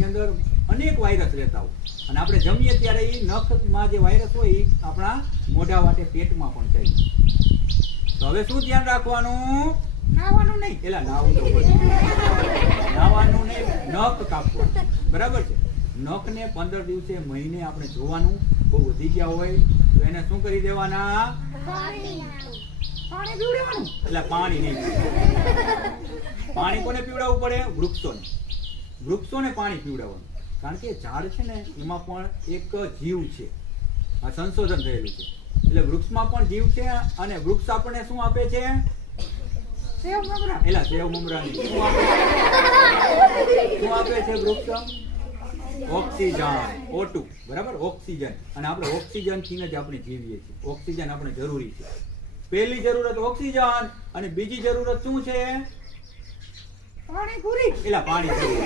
નખની અંદર અનેક વાયરસ રહેતા હોય અને આપણે જમીએ ત્યારે એ નખમાં જે વાયરસ હોય એ આપણા મોઢા વાટે પેટમાં પણ જાય. તો હવે શું ધ્યાન રાખવાનું? નાવાનું નહીં, પેલા નાવાનું નહીં, નખ કાપવાનું. બરાબર છે? નખને 15 દિવસે મહિને આપણે જોવાનું. બહુ વધી ગયા હોય તો એને શું કરી દેવાના? પાણી પીવડાવવાનું. એટલે પાણી નહીં, પાણી કોને પીવડાવવું પડે? વૃક્ષોને. વૃક્ષોને પાણી પીવડાવવાનું. કારણ કે ઝાડ છે ને એમાં પણ એક જીવ છે. આ સંશોધન થયેલું છે. એટલે વૃક્ષમાં પણ જીવ છે અને વૃક્ષ આપણને શું આપે છે? સેવ મમરા. એટલે સેવ મમરા શું આપે છે વૃક્ષ? Oxygen, O2. બરાબર? ઓક્સિજન. અને આપણે ઓક્સિજન થી જ આપણે જીવીએ છીએ. ઓક્સિજન આપણે જરૂરી છે. પહેલી જરૂરત ઓક્સિજન અને બીજી જરૂરત શું છે? પાણી પૂરી. એટલે પાણી પૂરી.